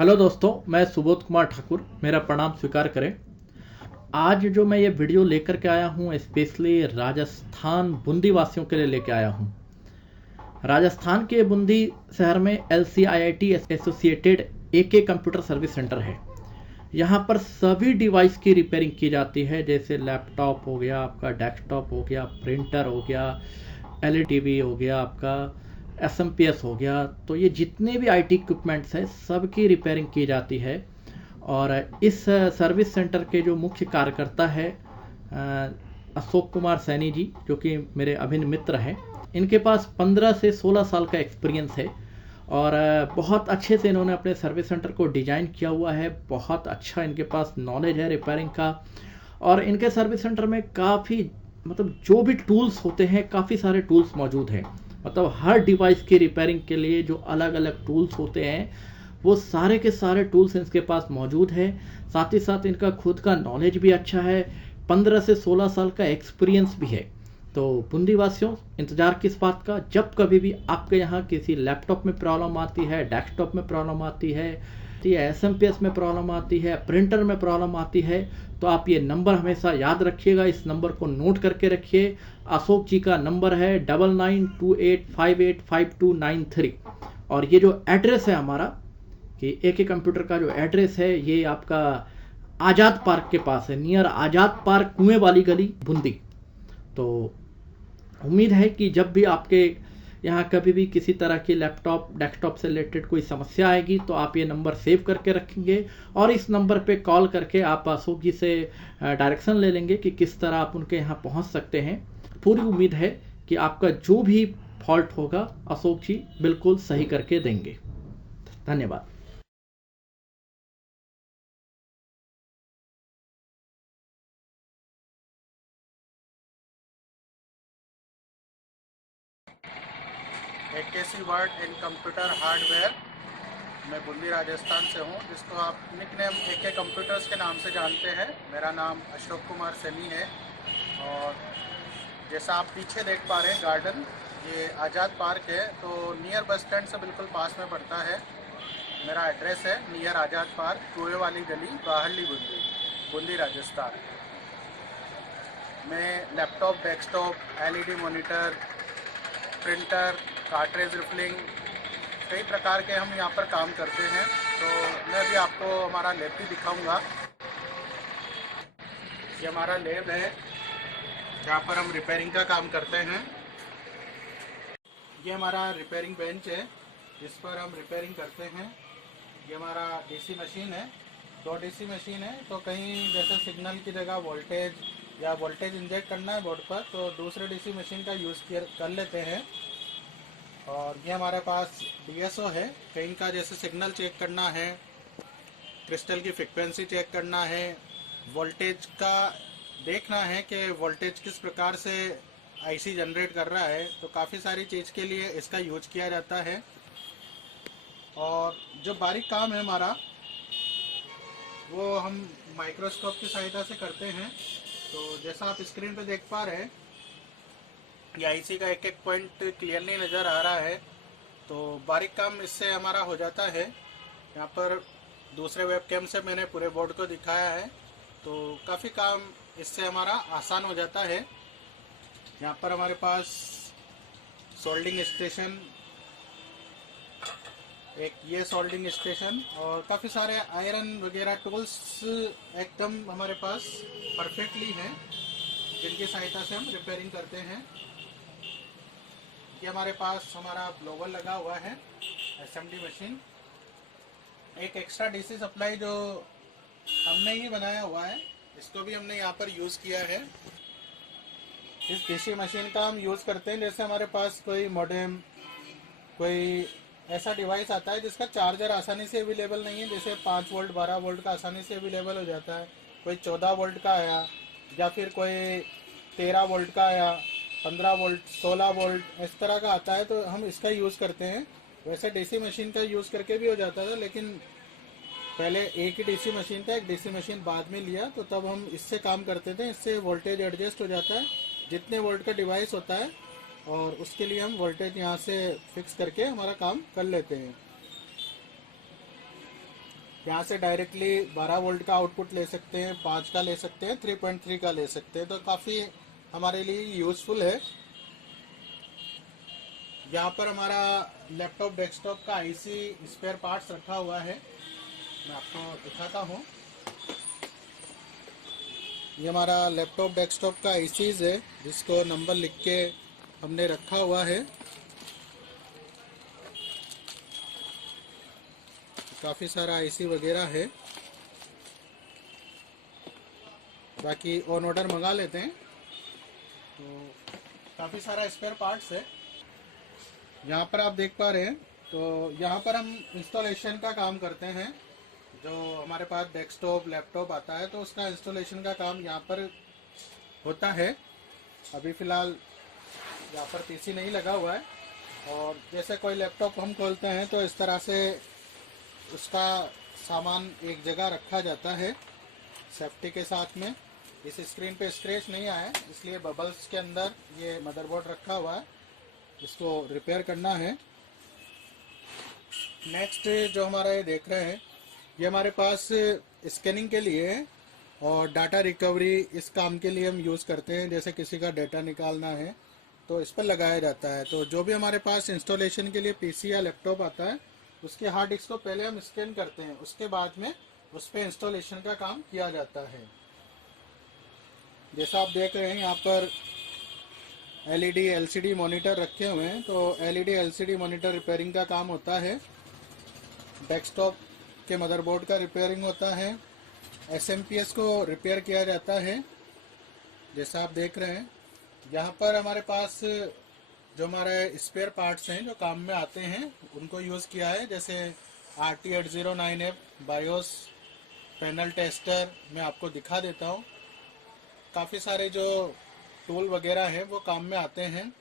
Hello दोस्तों, मैं सुबोध कुमार ठाकुर, मेरा प्रणाम स्वीकार करें। आज जो मैं ये वीडियो लेकर के आया हूँ स्पेशली राजस्थान बूंदी वासियों के लिए लेके आया हूँ। राजस्थान के बूंदी शहर में LCIIT associated AK computer service centre है। यहाँ पर सभी डिवाइस की रिपेयरिंग की जाती है, जैसे लैपटॉप हो गया, आपका डेस्कटॉप हो गया, प्रिंटर हो गया, LED टीवी हो गया, आपका SMPS हो गया। तो ये जितने भी IT इक्विपमेंट्स हैं सबकी रिपेयरिंग की जाती है। और इस सर्विस सेंटर के जो मुख्य कार्यकर्ता है अशोक कुमार सैनी जी, जो कि मेरे अभिन्न मित्र हैं। इनके पास 15 से 16 साल का एक्सपीरियंस है और बहुत अच्छे से इन्होंने अपने सर्विस सेंटर को डिजाइन किया हुआ है। बहुत अच्छा इनके पास नॉलेज है रिपेयरिंग का। और इनके सर्विस सेंटर में काफ़ी जो भी टूल्स होते हैं, काफ़ी सारे टूल्स मौजूद हैं। हर डिवाइस की रिपेयरिंग के लिए जो अलग अलग टूल्स होते हैं वो सारे के सारे टूल्स इनके पास मौजूद है। साथ ही साथ इनका खुद का नॉलेज भी अच्छा है, 15 से 16 साल का एक्सपीरियंस भी है। तो बूंदी वासियों, इंतज़ार किस बात का। जब कभी भी आपके यहाँ किसी लैपटॉप में प्रॉब्लम आती है, डेस्कटॉप में प्रॉब्लम आती है, SMPS में प्रॉब्लम आती है, प्रिंटर में प्रॉब्लम आती है, तो आप ये नंबर हमेशा याद रखिएगा। इस नंबर को नोट करके रखिए। अशोक जी का नंबर है 9928585293। और ये जो एड्रेस है हमारा, कि AK कंप्यूटर का जो एड्रेस है, ये आपका आज़ाद पार्क के पास है, नियर आज़ाद पार्क, कुएं वाली गली, बूंदी। तो उम्मीद है कि जब भी आपके यहाँ कभी भी किसी तरह की लैपटॉप डेस्कटॉप से रिलेटेड कोई समस्या आएगी तो आप ये नंबर सेव करके रखेंगे और इस नंबर पे कॉल करके आप अशोक जी से डायरेक्शन ले लेंगे कि किस तरह आप उनके यहाँ पहुँच सकते हैं। पूरी उम्मीद है कि आपका जो भी फॉल्ट होगा अशोक जी बिल्कुल सही करके देंगे। धन्यवाद। AKC word in computer hardware. मैं बूंदी राजस्थान से हूँ, जिसको आप निक नेम AK कंप्यूटर्स के नाम से जानते हैं। मेरा नाम अशोक कुमार सैनी है और जैसा आप पीछे देख पा रहे हैं गार्डन, ये आज़ाद पार्क है, तो नियर बस स्टैंड से बिल्कुल पास में पड़ता है। मेरा एड्रेस है नियर आज़ाद पार्क, कुएं वाली गली, बाहरली बूंदी, बूंदी राजस्थान। मैं laptop, desktop, LED monitor, printer, cartridge refilling, कई प्रकार के हम यहाँ पर काम करते हैं। तो मैं अभी आपको हमारा लैब भी दिखाऊंगा। ये हमारा लैब है जहाँ पर हम रिपेयरिंग का काम करते हैं। ये हमारा रिपेयरिंग बेंच है जिस पर हम रिपेयरिंग करते हैं। ये हमारा DC मशीन है, 2 DC मशीन है। तो कहीं जैसे सिग्नल की जगह वोल्टेज या वोल्टेज इंजेक्ट करना है बोर्ड पर, तो दूसरे DC मशीन का यूज़ कर लेते हैं। और ये हमारे पास DSO है, कहीं का जैसे सिग्नल चेक करना है, क्रिस्टल की फ्रिक्वेंसी चेक करना है, वोल्टेज का देखना है कि वोल्टेज किस प्रकार से IC जनरेट कर रहा है। तो काफ़ी सारी चीज़ के लिए इसका यूज किया जाता है। और जो बारीक काम है हमारा, वो हम माइक्रोस्कोप की सहायता से करते हैं। तो जैसा आप स्क्रीन पे देख पा रहे हैं, ये IC का एक एक पॉइंट क्लियरली नज़र आ रहा है। तो बारीक काम इससे हमारा हो जाता है। यहाँ पर दूसरे वेबकैम से मैंने पूरे बोर्ड को दिखाया है, तो काफ़ी काम इससे हमारा आसान हो जाता है। यहाँ पर हमारे पास सोल्डिंग स्टेशन, एक ये सोल्डिंग स्टेशन और काफ़ी सारे आयरन वगैरह टूल्स एकदम हमारे पास परफेक्टली हैं, जिनकी सहायता से हम रिपेयरिंग करते हैं। ये हमारे पास हमारा ब्लोवर लगा हुआ है, SMD मशीन, एक एक्स्ट्रा DC सप्लाई जो हमने ही बनाया हुआ है, इसको भी हमने यहाँ पर यूज़ किया है। इस DC मशीन का हम यूज़ करते हैं जैसे हमारे पास कोई मॉडेम, कोई ऐसा डिवाइस आता है जिसका चार्जर आसानी से अवेलेबल नहीं है, जैसे 5 वोल्ट 12 वोल्ट का आसानी से अवेलेबल हो जाता है, कोई 14 वोल्ट का आया, या फिर कोई 13 वोल्ट का आया, 15 वोल्ट, 16 वोल्ट, इस तरह का आता है, तो हम इसका यूज़ करते हैं। वैसे DC मशीन का यूज़ करके भी हो जाता था, लेकिन पहले एक ही DC मशीन था, एक DC मशीन बाद में लिया, तो तब हम इससे काम करते थे। इससे वोल्टेज एडजस्ट हो जाता है जितने वोल्ट का डिवाइस होता है, और उसके लिए हम वोल्टेज यहाँ से फिक्स करके हमारा काम कर लेते हैं। यहाँ से डायरेक्टली 12 वोल्ट का आउटपुट ले सकते हैं, 5 का ले सकते हैं, 3.3 का ले सकते हैं, तो काफ़ी हमारे लिए यूज़फुल है। यहाँ पर हमारा लैपटॉप डेस्कटॉप का आईसी स्पेयर पार्ट्स रखा हुआ है, मैं आपको दिखाता हूँ। ये हमारा लैपटॉप डेस्कटॉप का आईसीज है, जिसको नंबर लिख के हमने रखा हुआ है। काफ़ी सारा आईसी वगैरह है, बाकी ऑन ऑर्डर मंगा लेते हैं, तो काफ़ी सारा स्पेयर पार्ट्स है। यहाँ पर आप देख पा रहे हैं, तो यहाँ पर हम इंस्टॉलेशन का काम करते हैं। जो हमारे पास डेस्कटॉप लैपटॉप आता है तो उसका इंस्टॉलेशन का काम यहाँ पर होता है। अभी फ़िलहाल यहाँ पर पीसी नहीं लगा हुआ है, और जैसे कोई लैपटॉप हम खोलते हैं तो इस तरह से उसका सामान एक जगह रखा जाता है सेफ्टी के साथ में। इस स्क्रीन पे स्क्रैच नहीं आया, इसलिए बबल्स के अंदर ये मदरबोर्ड रखा हुआ है, इसको रिपेयर करना है। नेक्स्ट जो हमारा ये देख रहे हैं, ये हमारे पास स्कैनिंग के लिए है और डाटा रिकवरी इस काम के लिए हम यूज़ करते हैं। जैसे किसी का डाटा निकालना है तो इस पर लगाया जाता है। तो जो भी हमारे पास इंस्टॉलेशन के लिए पीसी या लैपटॉप आता है, उसके हार्ड डिस्क को पहले हम स्कैन करते हैं, उसके बाद में उस पर इंस्टॉलेशन का काम किया जाता है। जैसा आप देख रहे हैं यहाँ पर एलईडी एलसीडी मॉनिटर रखे हुए हैं, तो एलईडी एलसीडी मॉनिटर रिपेयरिंग का काम होता है। डेस्कटॉप के मदरबोर्ड का रिपेयरिंग होता है। एसएमपीएस को रिपेयर किया जाता है, जैसा आप देख रहे हैं। यहाँ पर हमारे पास जो हमारे स्पेयर पार्ट्स हैं जो काम में आते हैं उनको यूज़ किया है। जैसे RT809F बायोस पैनल टेस्टर मैं आपको दिखा देता हूँ। काफ़ी सारे जो टूल वगैरह हैं वो काम में आते हैं,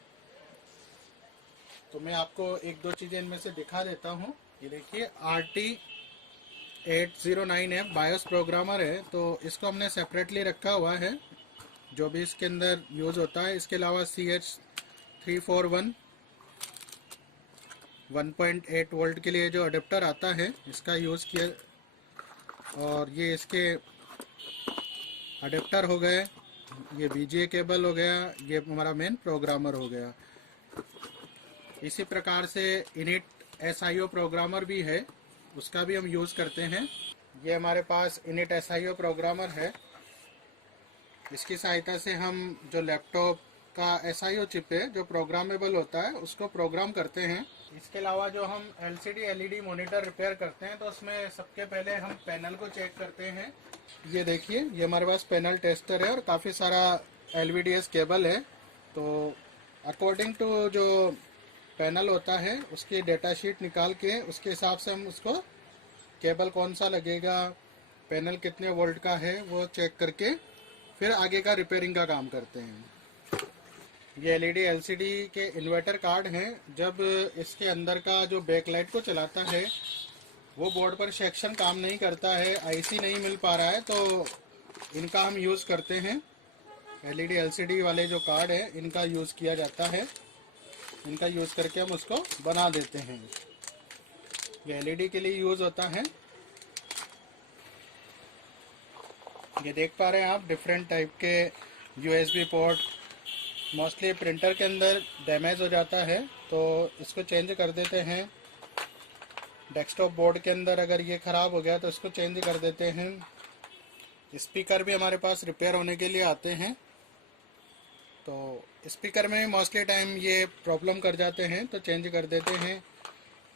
तो मैं आपको एक दो चीज़ें इनमें से दिखा देता हूँ। ये देखिए RT809F बायोस प्रोग्रामर है, तो इसको हमने सेपरेटली रखा हुआ है, जो भी इसके अंदर यूज़ होता है। इसके अलावा CH341 1.8 वोल्ट के लिए जो अडेप्टर आता है इसका यूज़ किया, और ये इसके अडेप्टर हो गए, ये VGA केबल हो गया, ये हमारा मेन प्रोग्रामर हो गया। इसी प्रकार से इनिट SIO प्रोग्रामर भी है, उसका भी हम यूज़ करते हैं। ये हमारे पास इनिट SIO प्रोग्रामर है, इसकी सहायता से हम जो लैपटॉप का SIO चिप है जो प्रोग्रामेबल होता है उसको प्रोग्राम करते हैं। इसके अलावा जो हम LCD LED मॉनिटर रिपेयर करते हैं तो उसमें सबके पहले हम पैनल को चेक करते हैं। ये देखिए, ये हमारे पास पैनल टेस्टर है और काफ़ी सारा LVDS केबल है। तो अकॉर्डिंग टू जो पैनल होता है उसकी डेटा शीट निकाल के उसके हिसाब से हम उसको केबल कौन सा लगेगा, पैनल कितने वोल्ट का है, वो चेक करके फिर आगे का रिपेयरिंग का काम करते हैं। ये LED LCD के इन्वर्टर कार्ड हैं। जब इसके अंदर का जो बैकलाइट को चलाता है वो बोर्ड पर सेक्शन काम नहीं करता है, IC नहीं मिल पा रहा है, तो इनका हम यूज़ करते हैं। LED LCD वाले जो कार्ड है इनका यूज़ किया जाता है, इनका यूज़ करके हम उसको बना देते हैं। ये LED के लिए यूज़ होता है। ये देख पा रहे हैं आप डिफरेंट टाइप के USB पोर्ट। मोस्टली प्रिंटर के अंदर डैमेज हो जाता है तो इसको चेंज कर देते हैं। डेस्कटॉप बोर्ड के अंदर अगर ये ख़राब हो गया तो इसको चेंज कर देते हैं। स्पीकर भी हमारे पास रिपेयर होने के लिए आते हैं, तो स्पीकर में मोस्टली टाइम ये प्रॉब्लम कर जाते हैं तो चेंज कर देते हैं।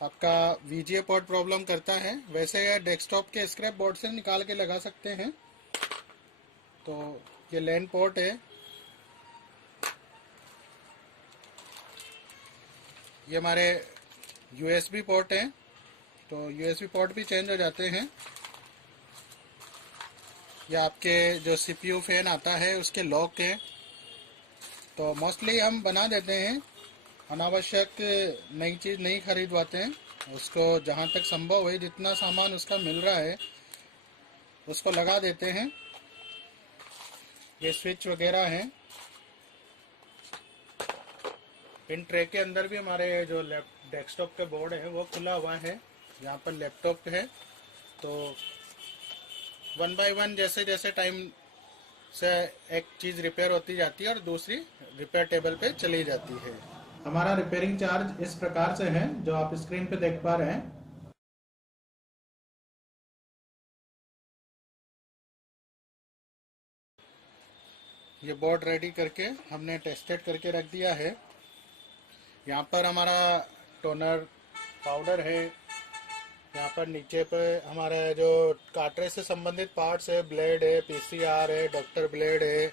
आपका VGA पोर्ट प्रॉब्लम करता है, वैसे ये डेस्कटॉप के स्क्रैप बोर्ड से निकाल के लगा सकते हैं। तो ये लैन पोर्ट है, ये हमारे USB पोर्ट हैं, तो USB पोर्ट भी चेंज हो जाते हैं। ये आपके जो CPU फैन आता है उसके लॉक हैं, तो मोस्टली हम बना देते हैं, अनावश्यक नई चीज़ नहीं खरीदवाते हैं। उसको जहाँ तक संभव है जितना सामान उसका मिल रहा है उसको लगा देते हैं। ये स्विच वगैरह हैं। इन ट्रे के अंदर भी हमारे जो डेस्कटॉप के बोर्ड है वो खुला हुआ है। यहाँ पर लैपटॉप है तो 1 बाय 1 जैसे जैसे टाइम से एक चीज़ रिपेयर होती जाती है और दूसरी रिपेयर टेबल पे चली जाती है। हमारा रिपेयरिंग चार्ज इस प्रकार से है जो आप स्क्रीन पे देख पा रहे हैं। ये बोर्ड रेडी करके हमने टेस्टेड करके रख दिया है। यहाँ पर हमारा टोनर पाउडर है। यहाँ पर नीचे पे हमारा जो कार्ट्रेज से संबंधित पार्ट्स है, ब्लेड है, पीसीआर है, डॉक्टर ब्लेड है,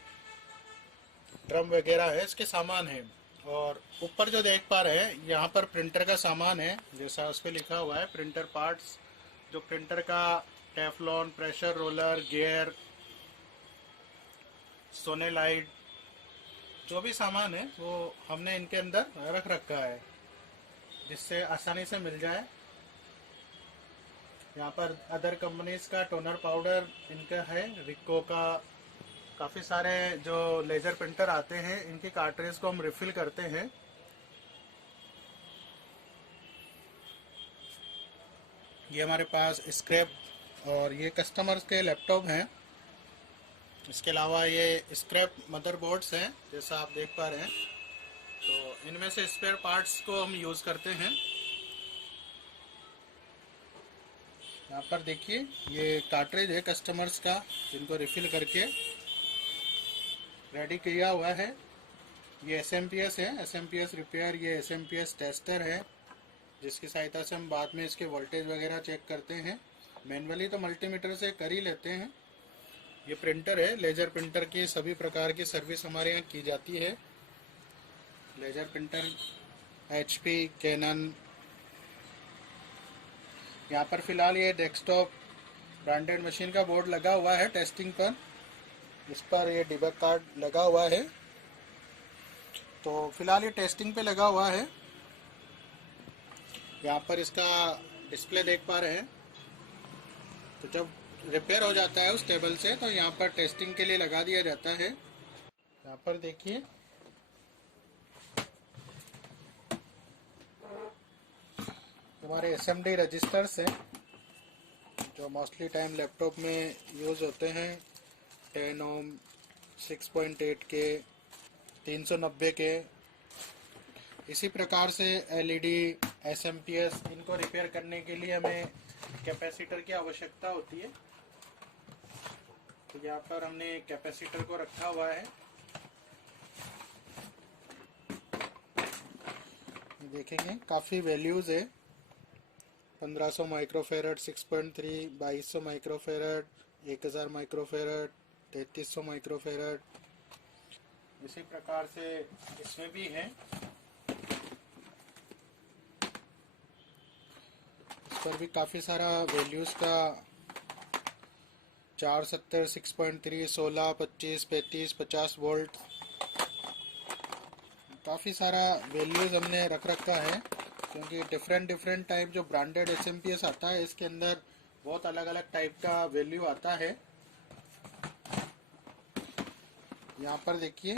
ड्रम वगैरह है, इसके सामान है। और ऊपर जो देख पा रहे हैं यहाँ पर प्रिंटर का सामान है, जैसा उस पर लिखा हुआ है प्रिंटर पार्ट्स। जो प्रिंटर का टेफलॉन, प्रेशर रोलर, गियर, सोनेलाइट, जो भी सामान है वो हमने इनके अंदर रख रखा है जिससे आसानी से मिल जाए। यहाँ पर अदर कंपनीज का टोनर पाउडर इनका है, रिको का। काफ़ी सारे जो लेज़र प्रिंटर आते हैं इनकी कार्ट्रेज को हम रिफ़िल करते हैं। ये हमारे पास स्क्रैप और ये कस्टमर्स के लैपटॉप हैं। इसके अलावा ये स्क्रैप मदरबोर्ड्स हैं जैसा आप देख पा रहे हैं। तो इनमें से स्पेयर पार्ट्स को हम यूज़ करते हैं। यहाँ पर देखिए ये कार्ट्रिज है कस्टमर्स का, जिनको रिफ़िल करके रेडी किया हुआ है। ये SMPS है, SMPS रिपेयर। ये SMPS टेस्टर है जिसकी सहायता से हम बाद में इसके वोल्टेज वगैरह चेक करते हैं। मैनुअली तो मल्टीमीटर से कर ही लेते हैं। ये प्रिंटर है, लेज़र प्रिंटर की सभी प्रकार की सर्विस हमारे यहाँ की जाती है। Laser printer HP, Canon. यहाँ पर फिलहाल ये डेस्कटॉप ब्रांडेड मशीन का बोर्ड लगा हुआ है टेस्टिंग पर। इस पर ये डिबग कार्ड लगा हुआ है। तो फिलहाल ये टेस्टिंग पे लगा हुआ है। यहाँ पर इसका डिस्प्ले देख पा रहे हैं। तो जब रिपेयर हो जाता है उस टेबल से तो यहाँ पर टेस्टिंग के लिए लगा दिया जाता है। यहाँ पर देखिए हमारे SMD रजिस्टर्स हैं जो मोस्टली टाइम लैपटॉप में यूज़ होते हैं। 10 ओम, 6.8 के, 390 के। इसी प्रकार से LED, SMPS, इनको रिपेयर करने के लिए हमें कैपेसिटर की आवश्यकता होती है। तो यहाँ पर हमने कैपेसिटर को रखा हुआ है। देखेंगे काफ़ी वैल्यूज़ है। 1500 माइक्रोफेरड, 6.3, 2200 माइक्रोफेरड, 1000 माइक्रोफेरड, 3300 माइक्रोफेरड। इसी प्रकार से इसमें भी है। इस पर भी काफ़ी सारा वैल्यूज़ का 470, 6.3, 16, 25, 35, 50 वोल्ट, काफ़ी सारा वैल्यूज़ हमने रख रखा है। क्योंकि डिफरेंट टाइप जो ब्रांडेड SMPS आता है इसके अंदर बहुत अलग अलग टाइप का वैल्यू आता है। यहाँ पर देखिए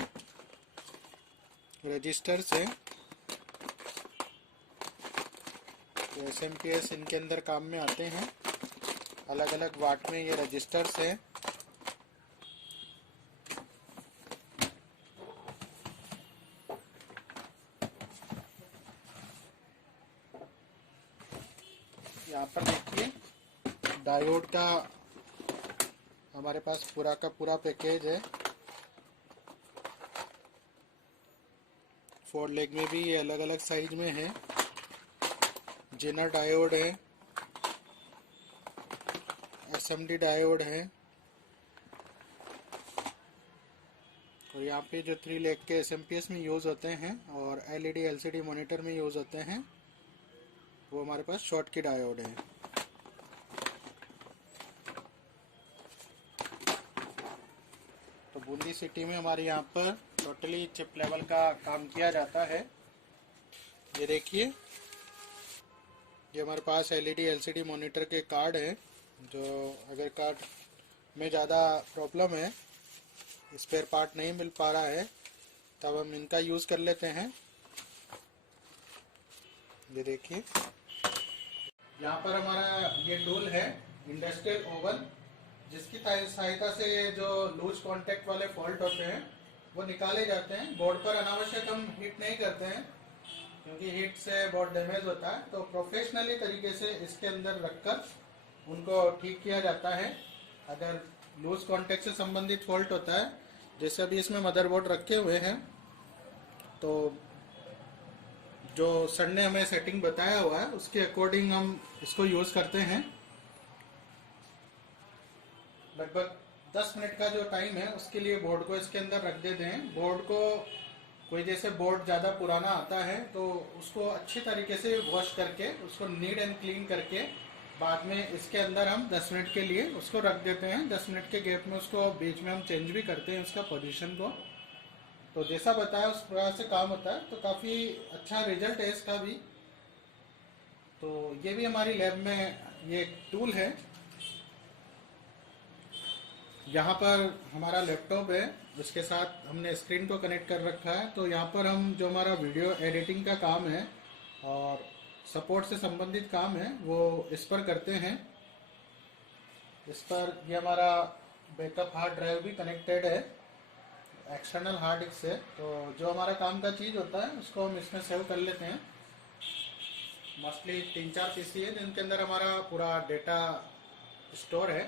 रजिस्टर्स हैं। तो SMPS इनके अंदर काम में आते हैं। अलग अलग वाट में ये रजिस्टर्स हैं। यहाँ पर देखिए डायोड का हमारे पास पूरा का पूरा पैकेज है। 4 लेग में भी ये अलग अलग साइज में है। जेनर डायोड है, SMD डायोड है और यहाँ पे जो 3 लेग के SMPS में यूज़ होते हैं और LED LCD मॉनिटर में यूज़ होते हैं वो हमारे पास शॉर्ट की डायोड है। तो बूंदी सिटी में हमारे यहाँ पर टोटली चिप लेवल का काम किया जाता है। ये देखिए ये हमारे पास LED LCD मॉनिटर के कार्ड हैं। जो अगर कार्ड में ज़्यादा प्रॉब्लम है, स्पेयर पार्ट नहीं मिल पा रहा है, तब हम इनका यूज़ कर लेते हैं। ये देखिए यहाँ पर हमारा ये टूल है इंडस्ट्रियल ओवन, जिसकी सहायता से ये जो लूज कांटेक्ट वाले फॉल्ट होते हैं वो निकाले जाते हैं। बोर्ड पर अनावश्यक हम हीट नहीं करते हैं क्योंकि हीट से बहुत डैमेज होता है, तो प्रोफेशनली तरीके से इसके अंदर रखकर उनको ठीक किया जाता है। अगर लूज कांटेक्ट से संबंधित फॉल्ट होता है, जैसे अभी इसमें मदरबोर्ड रखे हुए हैं, तो जो सर ने हमें सेटिंग बताया हुआ है उसके अकॉर्डिंग हम इसको यूज़ करते हैं। लगभग 10 मिनट का जो टाइम है उसके लिए बोर्ड को इसके अंदर रख देते हैं। बोर्ड को कोई जैसे बोर्ड ज़्यादा पुराना आता है तो उसको अच्छी तरीके से वॉश करके उसको नीट एंड क्लीन करके बाद में इसके अंदर हम 10 मिनट के लिए उसको रख देते हैं। 10 मिनट के गैप में उसको बीच में हम चेंज भी करते हैं उसका पोजीशन को। तो जैसा बताया उस प्रकार से काम होता है, तो काफ़ी अच्छा रिजल्ट है इसका भी। तो ये भी हमारी लैब में ये एक टूल है। यहाँ पर हमारा लैपटॉप है, उसके साथ हमने स्क्रीन को कनेक्ट कर रखा है। तो यहाँ पर हम जो हमारा वीडियो एडिटिंग का काम है और सपोर्ट से संबंधित काम है वो इस पर करते हैं। इस पर ये हमारा बैकअप हार्ड ड्राइव भी कनेक्टेड है एक्सटर्नल हार्ड डिस्क से। तो जो हमारा काम का चीज़ होता है उसको हम इसमें सेव कर लेते हैं। मोस्टली 3-4 पीसी है जिनके अंदर हमारा पूरा डेटा स्टोर है।